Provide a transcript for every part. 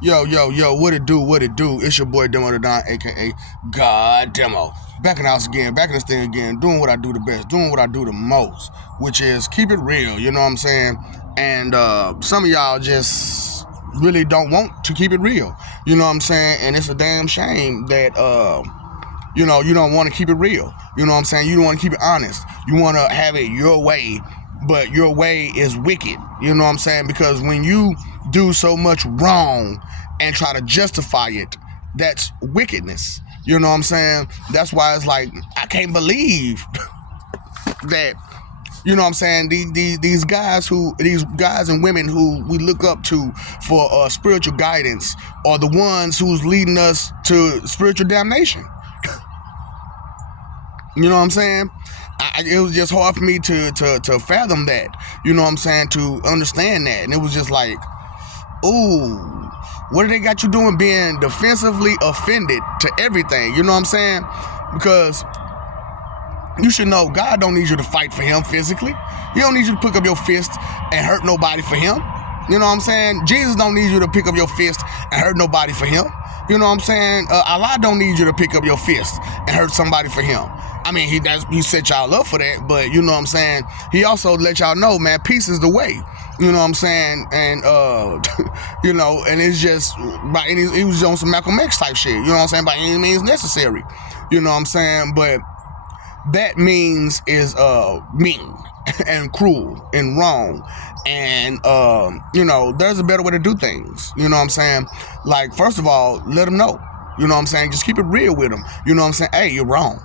Yo, what it do, what it do? It's your boy Demo the Don, aka God Demo. Back in the house again, back in this thing again, doing what I do the best, doing what I do the most, which is keep it real, you know what I'm saying? And some of y'all just really don't want to keep it real, you know what I'm saying? And it's a damn shame that you don't want to keep it real. You know what I'm saying? You don't want to keep it honest. You want to have it your way, but your way is wicked. You know what I'm saying? Because when you do so much wrong and try to justify it, that's wickedness. You know what I'm saying? That's why it's like, I can't believe that, you know what I'm saying, these guys and women who we look up to for spiritual guidance are the ones who's leading us to spiritual damnation. You know what I'm saying? It was just hard for me to fathom that. You know what I'm saying? To understand that. And it was just like, ooh, what do they got you doing being defensively offended to everything? You know what I'm saying? Because you should know God don't need you to fight for him physically. He don't need you to pick up your fist and hurt nobody for him. You know what I'm saying? Jesus don't need you to pick up your fist and hurt nobody for him. You know what I'm saying? Allah don't need you to pick up your fist and hurt somebody for him. I mean, he set y'all up for that, but you know what I'm saying? He also let y'all know, man, peace is the way. You know what I'm saying? And, you know, and it's just, he was on some Malcolm X type shit. You know what I'm saying? By any means necessary. You know what I'm saying? But that means is mean and cruel and wrong. And, you know, there's a better way to do things. You know what I'm saying? Like, first of all, let them know. You know what I'm saying? Just keep it real with them. You know what I'm saying? Hey, you're wrong.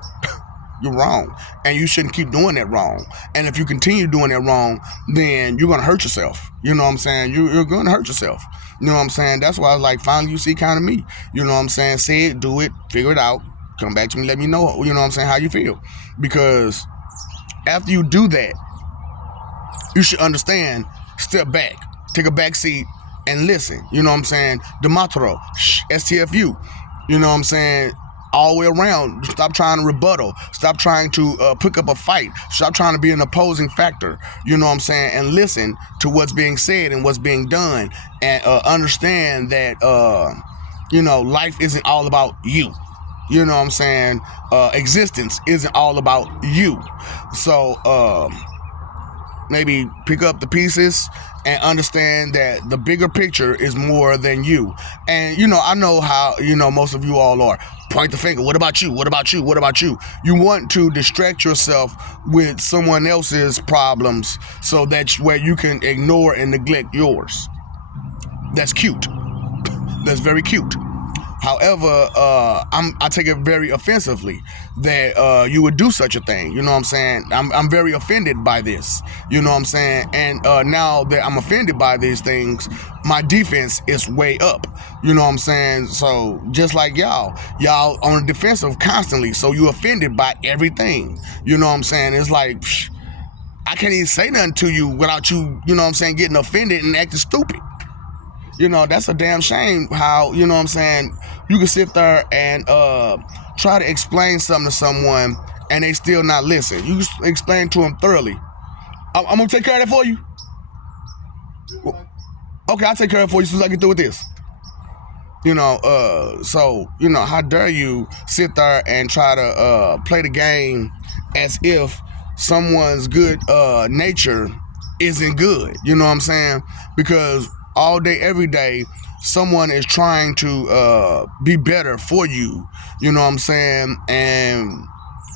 You're wrong. And you shouldn't keep doing that wrong. And if you continue doing that wrong, then you're going to hurt yourself. You know what I'm saying? You're going to hurt yourself. You know what I'm saying? That's why I was like, finally you see kind of me. You know what I'm saying? Say it, do it, figure it out. Come back to me, let me know, you know what I'm saying, how you feel. Because after you do that, you should understand, step back, take a back seat, and listen. You know what I'm saying? Dematro, STFU. You know what I'm saying? All the way around. Stop trying to rebuttal. Stop trying to pick up a fight. Stop trying to be an opposing factor. You know what I'm saying? And listen to what's being said and what's being done. And understand that, you know, life isn't all about you. You know what I'm saying? Existence isn't all about you. So, maybe pick up the pieces and understand that the bigger picture is more than you. And, you know, I know how, you know, most of you all are. Point the finger. What about you? What about you? What about you? You want to distract yourself with someone else's problems so that's where you can ignore and neglect yours. That's cute. That's very cute. However, I take it very offensively that you would do such a thing. You know what I'm saying? I'm very offended by this. You know what I'm saying? And now that I'm offended by these things, my defense is way up. You know what I'm saying? So just like y'all on the defensive constantly. So you offended by everything. You know what I'm saying? It's like, I can't even say nothing to you without you, you know what I'm saying, getting offended and acting stupid. You know, that's a damn shame how, you know what I'm saying, you can sit there and try to explain something to someone and they still not listen. You explain to them thoroughly. I'm going to take care of that for you. Okay, I'll take care of it for you as soon as I get through with this. You know, so, you know, how dare you sit there and try to play the game as if someone's good nature isn't good. You know what I'm saying? Because all day, every day, someone is trying to be better for you. You know what I'm saying? And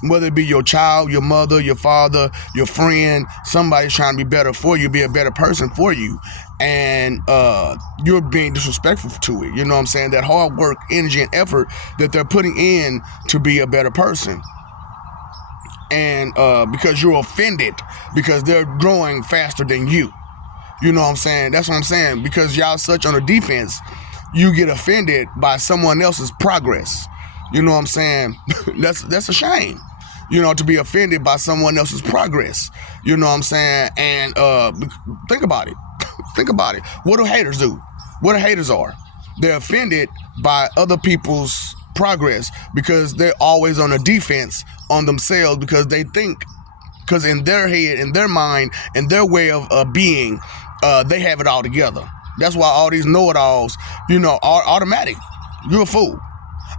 whether it be your child, your mother, your father, your friend, somebody's trying to be better for you, be a better person for you. And you're being disrespectful to it. You know what I'm saying? That hard work, energy, and effort that they're putting in to be a better person. And because you're offended because they're growing faster than you. You know what I'm saying? That's what I'm saying. Because y'all such on the defense, you get offended by someone else's progress. You know what I'm saying? That's a shame. You know, to be offended by someone else's progress. You know what I'm saying? And think about it. Think about it. What do haters do? What do haters are? They're offended by other people's progress because they're always on the defense on themselves because they think, because in their head, in their mind, in their way of being, they have it all together. That's why all these know-it-alls, you know, are automatic. You're a fool.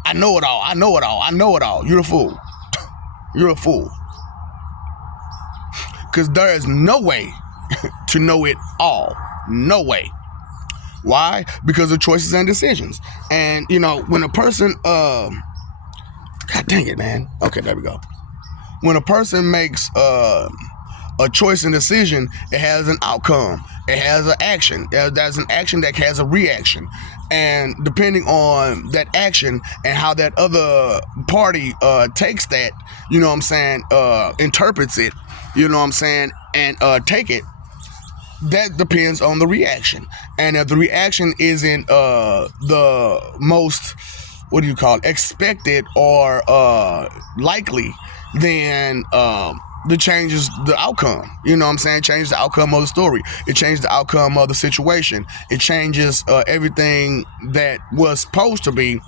I know it all. I know it all. I know it all. You're a fool. You're a fool. Because there is no way to know it all. No way. Why? Because of choices and decisions. And, you know, when a person, God dang it, man. Okay, there we go. When a person makes a choice and decision, it has an outcome. It has an action. There's an action that has a reaction. And depending on that action and how that other party takes that, you know what I'm saying, interprets it, you know what I'm saying, and take it, that depends on the reaction. And if the reaction isn't the most, what do you call it, expected or likely, then it changes the outcome. You know what I'm saying? Changes the outcome of the story. It changes the outcome of the situation. It changes everything that was supposed to be.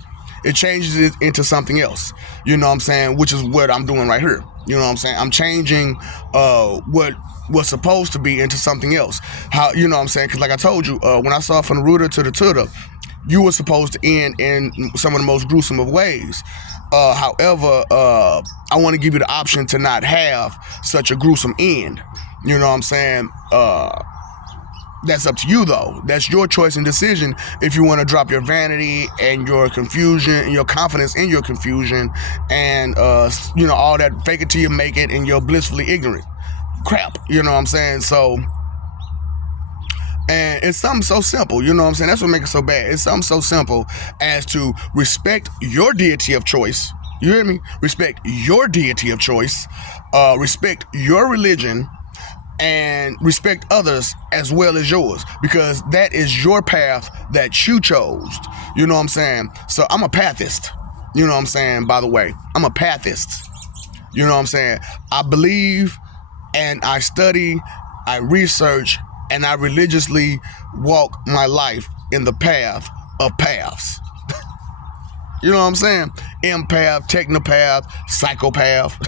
It changes it into something else. You know what I'm saying? Which is what I'm doing right here. You know what I'm saying? I'm changing what was supposed to be into something else. How, you know what I'm saying? Because like I told you, when I saw from the rooter to the tutor, you were supposed to end in some of the most gruesome of ways. However, I want to give you the option to not have such a gruesome end. You know what I'm saying? That's up to you, though. That's your choice and decision if you want to drop your vanity and your confusion and your confidence in your confusion and, you know, all that fake it till you make it and you're blissfully ignorant crap. You know what I'm saying? So, and it's something so simple, you know what I'm saying? That's what makes it so bad. It's something so simple as to respect your deity of choice. You hear me? Respect your deity of choice. Respect your religion. And respect others as well as yours, because that is your path that you chose. You know what I'm saying? So I'm a pathist. You know what I'm saying? By the way, I'm a pathist. You know what I'm saying? I believe and I study, I research, and I religiously walk my life in the path of paths. You know what I'm saying? Empath, technopath, psychopath.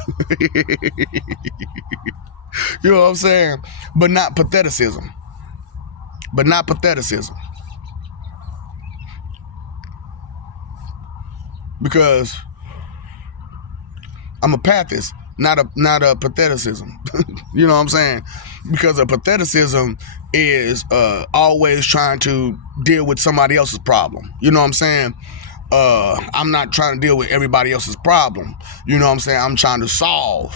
You know what I'm saying? But not patheticism. But not patheticism. Because I'm a pathist, not a patheticism. You know what I'm saying? Because a patheticism is always trying to deal with somebody else's problem. You know what I'm saying? I'm not trying to deal with everybody else's problem. You know what I'm saying? I'm trying to solve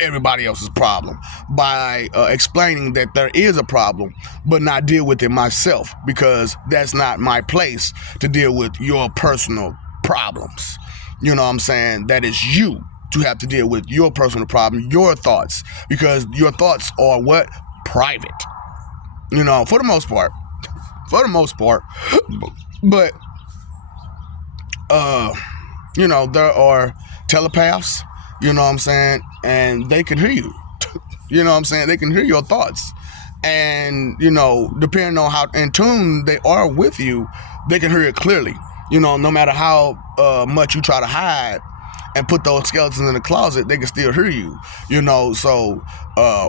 everybody else's problem by explaining that there is a problem, but not deal with it myself, because that's not my place to deal with your personal problems. You know what I'm saying? That is you to have to deal with your personal problem, your thoughts, because your thoughts are what? Private. You know, for the most part. For the most part. But, you know, there are telepaths, you know what I'm saying? And they can hear you. You know what I'm saying? They can hear your thoughts. And, you know, depending on how in tune they are with you, they can hear it clearly. You know, no matter how much you try to hide and put those skeletons in the closet, they can still hear you. You know, so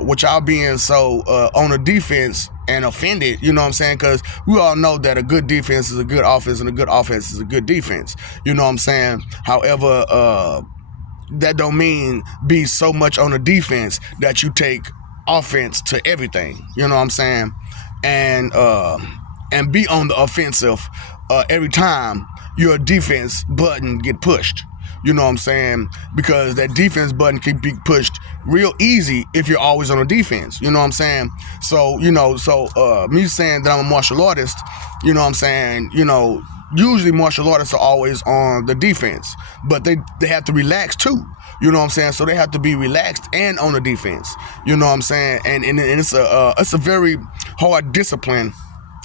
with y'all being so on the defense and offended, you know what I'm saying? Because we all know that a good defense is a good offense and a good offense is a good defense. You know what I'm saying? However, that don't mean be so much on the defense that you take offense to everything. You know what I'm saying? And be on the offensive every time your defense button get pushed. You know what I'm saying? Because that defense button can be pushed real easy if you're always on the defense. You know what I'm saying? So, you know, me saying that I'm a martial artist, you know what I'm saying, you know, usually martial artists are always on the defense, but they have to relax too. You know what I'm saying? So they have to be relaxed and on the defense. You know what I'm saying? And it's a very hard discipline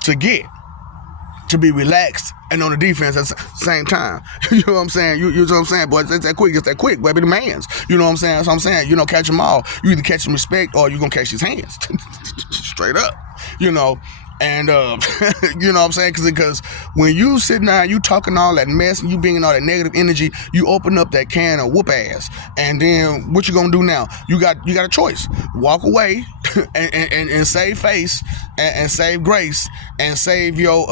to get, to be relaxed and on the defense at the same time. You know what I'm saying? You know what I'm saying? Boy, it's that quick, baby, the man's. You know what I'm saying? That's what I'm saying. You know, catch them all. You either catch some respect or you're going to catch his hands. Straight up. You know, And you know what I'm saying? Because when you sitting there, you talking all that mess, and you bringing all that negative energy, you open up that can of whoop ass. And then what you gonna do now? You got a choice: walk away and save face and save grace and save your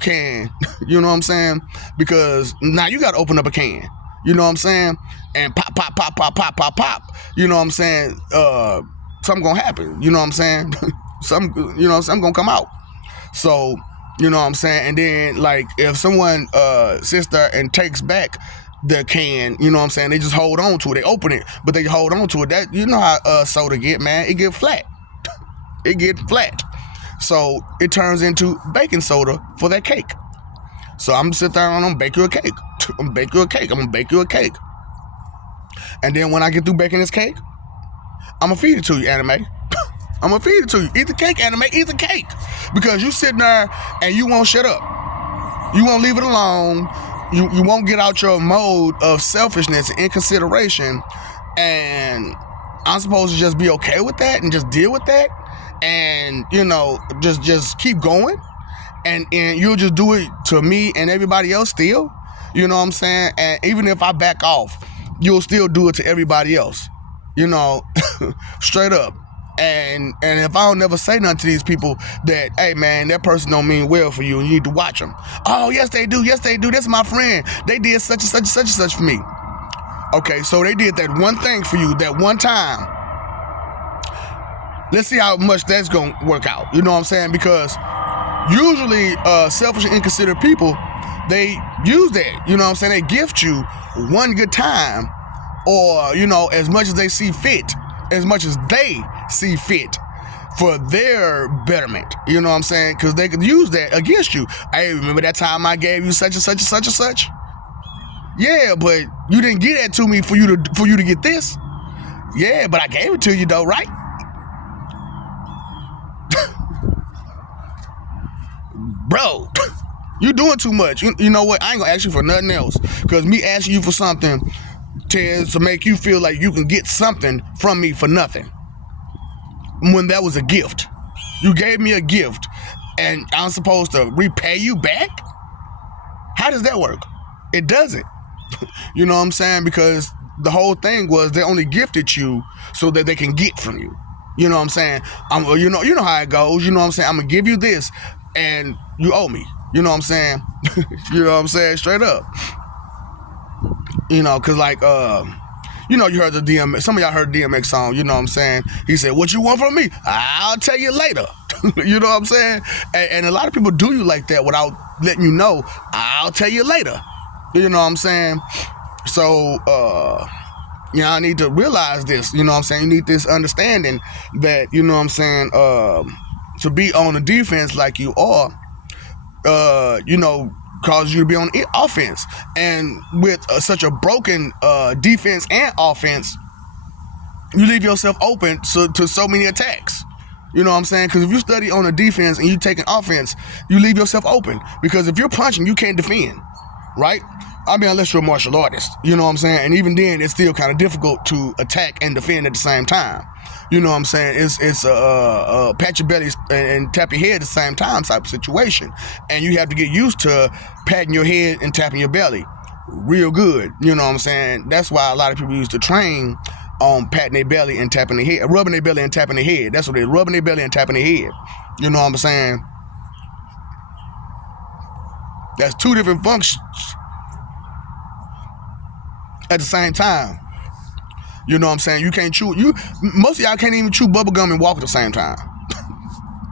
can. You know what I'm saying? Because now you got to open up a can. You know what I'm saying? And pop, pop, pop, pop, pop, pop, pop. You know what I'm saying? Something gonna happen. You know what I'm saying? Something gonna come out. So, you know what I'm saying? And then, like, if someone sits there and takes back the can, you know what I'm saying? They just hold on to it. They open it, but they hold on to it. That, you know how soda get, man. It get flat. It get flat. So it turns into baking soda for that cake. So I'm gonna sit there and I'm gonna bake you a cake. I'm gonna bake you a cake. I'm gonna bake you a cake. And then when I get through baking this cake, I'm gonna feed it to you, Anime. I'm gonna feed it to you. Eat the cake, Anime. Eat the cake. Because you sitting there and you won't shut up. You won't leave it alone. You won't get out your mode of selfishness and inconsideration. And I'm supposed to just be okay with that and just deal with that. And, you know, just keep going. And you'll just do it to me and everybody else still. You know what I'm saying? And even if I back off, you'll still do it to everybody else. You know, straight up. And if I don't never say nothing to these people that, hey man, that person don't mean well for you and you need to watch them. Oh, yes they do. Yes they do. That's my friend. They did such and such and such and such for me. Okay, so they did that one thing for you that one time. Let's see how much that's going to work out. You know what I'm saying? Because usually selfish and inconsiderate people, they use that. You know what I'm saying? They gift you one good time, or, you know, as much as they see fit, as much as they see fit for their betterment. You know what I'm saying? Because they could use that against you. Hey, remember that time I gave you such and such and such and such? Yeah, but you didn't get that to me for you to get this. Yeah, but I gave it to you though, right? Bro, you doing too much. You know what? I ain't gonna ask you for nothing else. Because me asking you for something tends to make you feel like you can get something from me for nothing. When that was a gift. You gave me a gift and I'm supposed to repay you back? How does that work? It doesn't. You know what I'm saying? Because the whole thing was they only gifted you so that they can get from you. You know what I'm saying? You know how it goes. You know what I'm saying? I'm gonna give you this and you owe me. You know what I'm saying? You know what I'm saying? Straight up. You know, cause like you know, you heard the DMX, some of y'all heard DMX song, you know what I'm saying? He said, what you want from me? I'll tell you later. You know what I'm saying? And a lot of people do you like that without letting you know, I'll tell you later. You know what I'm saying? So, you know, I need to realize this, you know what I'm saying? You need this understanding that, you know what I'm saying, to be on the defense like you are, you know, cause you to be on offense. And with such a broken defense and offense, you leave yourself open to so many attacks. You know what I'm saying? Because if you study on the defense and you take an offense, you leave yourself open. Because if you're punching, you can't defend, right? I mean, unless you're a martial artist, you know what I'm saying? And even then, it's still kind of difficult to attack and defend at the same time. You know what I'm saying? It's a pat your belly and tap your head at the same time type of situation. And you have to get used to patting your head and tapping your belly real good. You know what I'm saying? That's why a lot of people used to train on patting their belly and tapping their head, rubbing their belly and tapping their head. That's what they're rubbing their belly and tapping their head. You know what I'm saying? That's two different functions at the same time. You know what I'm saying? You can't chew. Most of y'all can't even chew bubble gum and walk at the same time.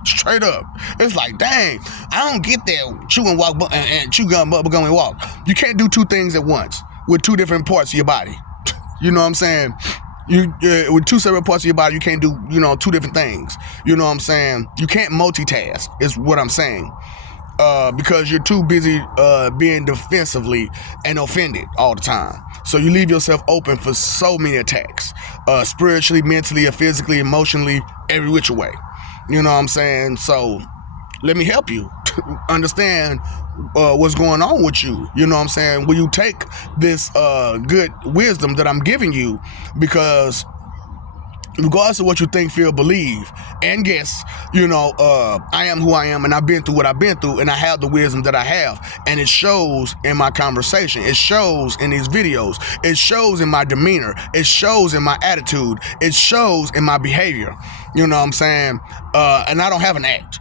Straight up. It's like, dang, I don't get that chew and walk and chew gum, bubble gum and walk. You can't do two things at once with two different parts of your body. You know what I'm saying? With two separate parts of your body, you can't do, you know, two different things. You know what I'm saying? You can't multitask is what I'm saying. Because you're too busy being defensively and offended all the time. So you leave yourself open for so many attacks, spiritually, mentally, or physically, emotionally, every which way. You know what I'm saying? So let me help you understand what's going on with you. You know what I'm saying? Will you take this good wisdom that I'm giving you? Because regardless of what you think, feel, believe, and guess, you know, I am who I am, and I've been through what I've been through, and I have the wisdom that I have, and it shows in my conversation, it shows in these videos, it shows in my demeanor, it shows in my attitude, it shows in my behavior, you know what I'm saying, and I don't have an act.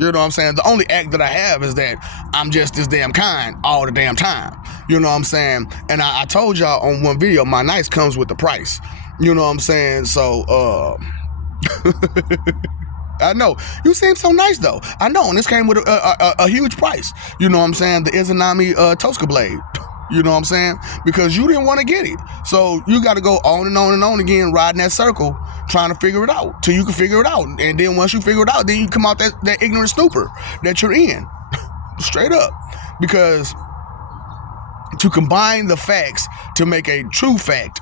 You know what I'm saying? The only act that I have is that I'm just this damn kind all the damn time. You know what I'm saying? And I told y'all on one video, my nice comes with the price. You know what I'm saying? So, I know. You seem so nice, though. I know. And this came with a huge price. You know what I'm saying? The Izanami Tosca blade. You know what I'm saying? Because you didn't want to get it. So you got to go on and on and on again, riding that circle, trying to figure it out till you can figure it out. And then once you figure it out, then you come out that ignorant stupor that you're in. Straight up. Because to combine the facts to make a true fact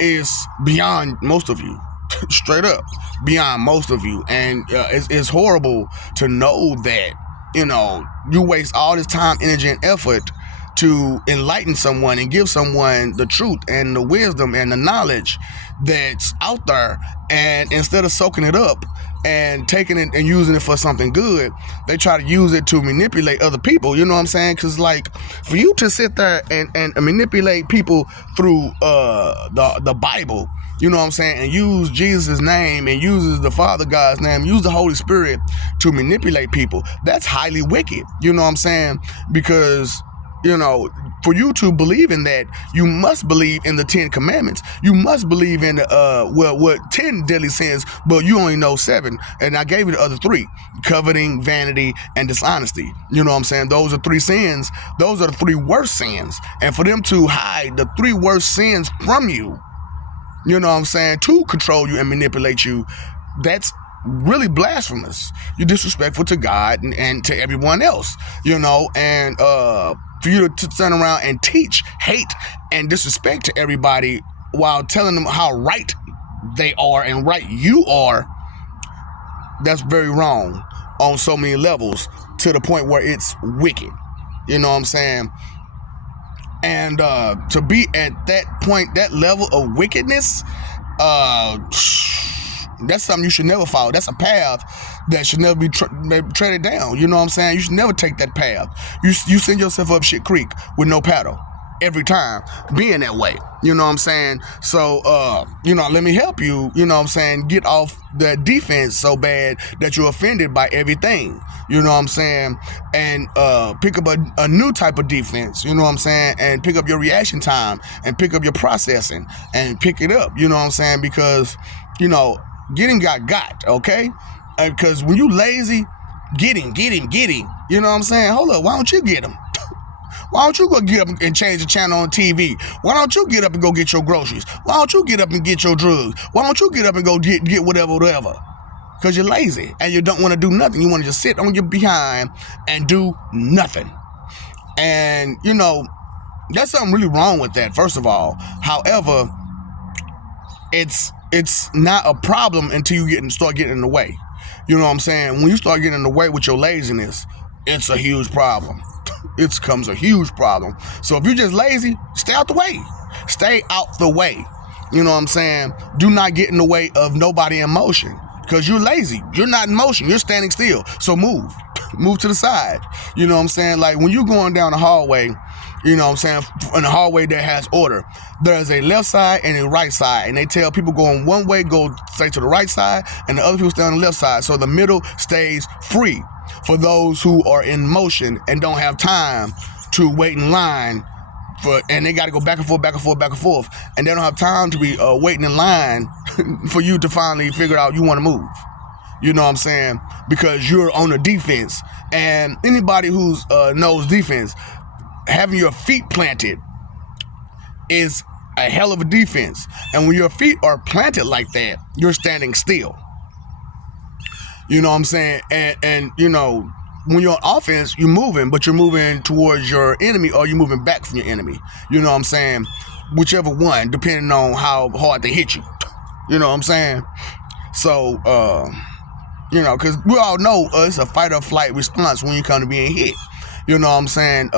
is beyond most of you. Straight up. Beyond most of you. And it's horrible to know that, you know, you waste all this time, energy, and effort to enlighten someone and give someone the truth and the wisdom and the knowledge that's out there, and instead of soaking it up and taking it and using it for something good, they try to use it to manipulate other people. You know what I'm saying? Because like, for you to sit there and manipulate people through the Bible, you know what I'm saying, and use Jesus' name and uses the Father God's name, use the Holy Spirit to manipulate people, that's highly wicked. You know what I'm saying? Because, you know, for you to believe in that, you must believe in the 10 commandments. You must believe in what 10 deadly sins, but you only know 7. And I gave you the other 3: coveting, vanity, and dishonesty. You know what I'm saying? Those are 3 sins. Those are the 3 worst sins. And for them to hide the 3 worst sins from you, you know what I'm saying, to control you and manipulate you, that's really blasphemous. You're disrespectful to God and to everyone else, you know, and for you to turn around and teach hate and disrespect to everybody while telling them how right they are and right you are, that's very wrong on so many levels, to the point where it's wicked. You know what I'm saying? And to be at that point, that level of wickedness, that's something you should never follow. That's a path that should never be treaded down. You know what I'm saying? You should never take that path. You send yourself up shit creek with no paddle every time, being that way. You know what I'm saying? So, you know, let me help you, you know what I'm saying, get off the defense so bad that you're offended by everything. You know what I'm saying? And pick up a new type of defense, you know what I'm saying? And pick up your reaction time and pick up your processing and pick it up, you know what I'm saying? Because, you know, getting got, okay? Because when you lazy, get him. You know what I'm saying? Hold up, why don't you get him? Why don't you go get up and change the channel on TV? Why don't you get up and go get your groceries? Why don't you get up and get your drugs? Why don't you get up and go get whatever? Because you're lazy and you don't want to do nothing. You want to just sit on your behind and do nothing. And, you know, there's something really wrong with that, first of all. However, it's not a problem until you start getting in the way. You know what I'm saying? When you start getting in the way with your laziness, it's a huge problem. It becomes a huge problem. So if you're just lazy, stay out the way. Stay out the way. You know what I'm saying? Do not get in the way of nobody in motion. Because you're lazy. You're not in motion. You're standing still. So move. Move to the side. You know what I'm saying? Like when you're going down the hallway, you know what I'm saying, in a hallway that has order, there's a left side and a right side. And they tell people going one way, go straight to the right side, and the other people stay on the left side. So the middle stays free for those who are in motion and don't have time to wait in line and they got to go back and forth, and they don't have time to be waiting in line for you to finally figure out you want to move. You know what I'm saying? Because you're on the defense, and anybody who's knows defense, having your feet planted is a hell of a defense. And when your feet are planted like that, you're standing still. You know what I'm saying? And you know, when you're on offense, you're moving, but you're moving towards your enemy or you're moving back from your enemy. You know what I'm saying? Whichever one, depending on how hard they hit you. You know what I'm saying? So, you know, because we all know it's a fight or flight response when you come to being hit. You know what I'm saying?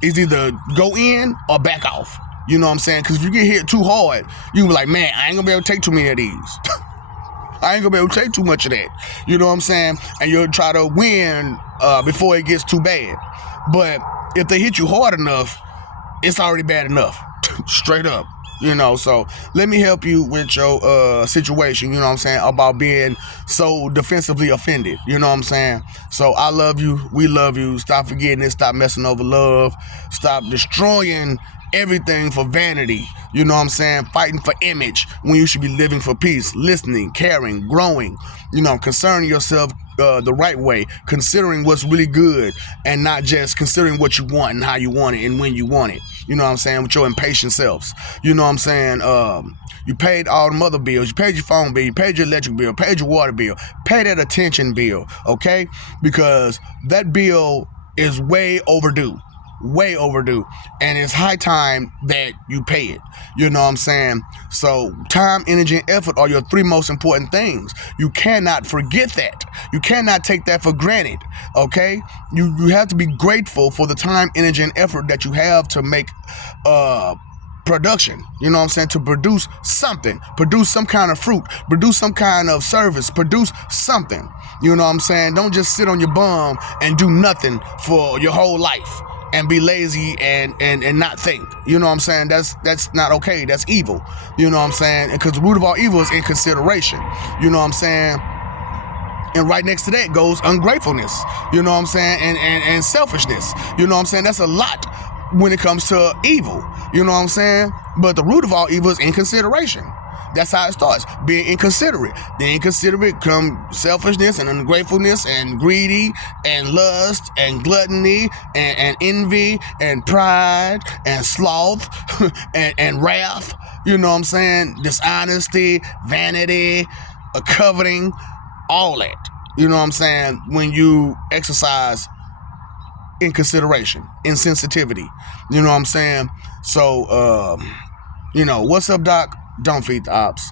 It's either go in or back off. You know what I'm saying? Because if you get hit too hard, you be like, man, I ain't gonna be able to take too many of these. I ain't gonna be able to take too much of that. You know what I'm saying? And you'll try to win before it gets too bad. But if they hit you hard enough, it's already bad enough. Straight up. You know, so let me help you with your situation, you know what I'm saying, about being so defensively offended, you know what I'm saying? So I love you, we love you, stop forgetting it, stop messing over love, stop destroying everything for vanity, you know what I'm saying, fighting for image when you should be living for peace, listening, caring, growing, you know, concerning yourself the right way, considering what's really good and not just considering what you want and how you want it and when you want it. You know what I'm saying? With your impatient selves. You know what I'm saying? You paid all the other bills. You paid your phone bill. You paid your electric bill. Paid your water bill. Pay that attention bill, okay? Because that bill is way overdue. Way overdue. And it's high time that you pay it. You know what I'm saying? So time, energy, and effort are your three most important things. You cannot forget that. You cannot take that for granted. Okay? You have to be grateful for the time, energy, and effort that you have to make production, you know what I'm saying, to produce something, produce some kind of fruit, produce some kind of service, produce something, you know what I'm saying. Don't just sit on your bum and do nothing for your whole life and be lazy and not think, you know what I'm saying. That's not okay. That's evil, you know what I'm saying, because the root of all evil is inconsideration, you know what I'm saying. And right next to that goes ungratefulness, you know what I'm saying, and selfishness, you know what I'm saying. That's a lot when it comes to evil, you know what I'm saying. But the root of all evil is inconsideration. That's how it starts, being inconsiderate. The inconsiderate come selfishness and ungratefulness and greedy and lust and gluttony and envy and pride and sloth and wrath, you know what I'm saying, dishonesty, vanity, coveting, all that, you know what I'm saying, when you exercise inconsideration, insensitivity, you know what I'm saying. So, you know, what's up, Doc? Don't feed the ops.